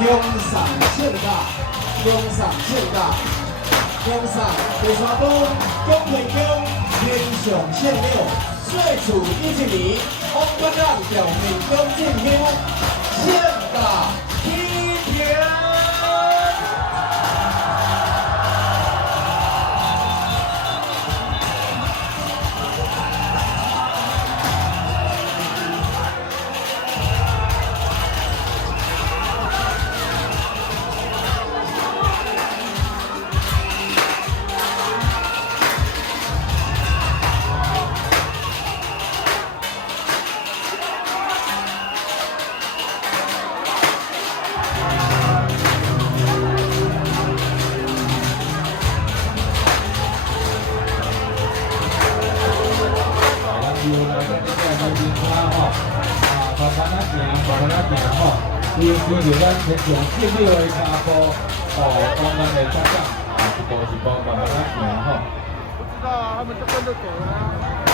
中上庆大，中上庆大，中上北川东，中平宫，天上庆六，岁处一级里，红班长表明宫进优，庆大批评。อยู่ในประเทศไทยจริงๆ哈，พอพนักงาน哈，คืออยู่ด้านเป็นส่วนที่ไม่เลยครับพอกองการในจ้าง是帮พนักงาน哈。不知道啊，他们这跟着走了。